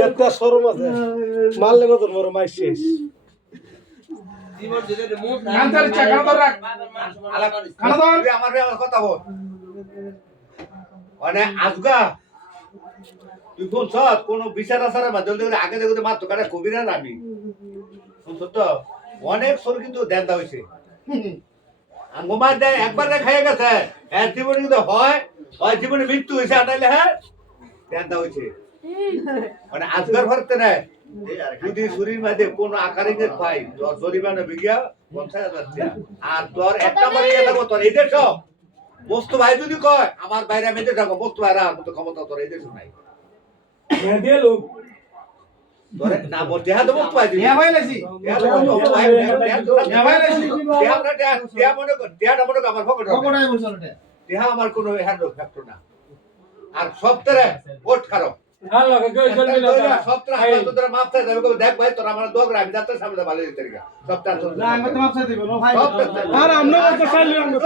একটা শরম আছে মারলে কত বড় মাই শেষ আমার কথা বল মানে আজগা তুই কোন সৎ কোন বিচার আসারের মাধ্যমে আগে দেখতে মাত্র কাটা কবিরা আমি শুনছ তো অনেক সর কিন্তু দেন হয়েছে আঙ্গমার দেয় একবার খাইয়ে গেছে এর জীবনে কিন্তু হয় হয় জীবনে মৃত্যু হয়েছে আনাইলে হ্যাঁ দেন হয়েছে মানে আজগার ভরতে নেয় যদি শরীর মাঝে কোন আকারে পাই তোর জরিমানা বিঘা 50,000 আর তোর একটা বাড়ি যাবো তোর এই দেশ বস্তু ভাই যদি কয় আমার বাইরে আমি থাকবো বস্তু ভাইরা আর মতো ক্ষমতা তোর এই দেশ নাই তোরে না বলতে হ্যাঁ তো বস্তু ভাই দিবি হ্যাঁ ভাই লাইছি হ্যাঁ তো বস্তু ভাই হ্যাঁ ভাই লাইছি হ্যাঁ না হ্যাঁ মনে কর আমার পকেটে পকেটে বলছ না হ্যাঁ আমার কোনো হ্যান্ড ফ্যাক্টর না আর সপ্তাহে ওট খারাপ সপ্তাহে তোরা মাপ চাই দেখ ভাই তোরা আমার দোয়া করে আমি যাত্রা সামনে ভালো দিতে সপ্তাহে না আমি তো মাপ চাই দিব ভাই আর আমরা তো চাইলে আমরা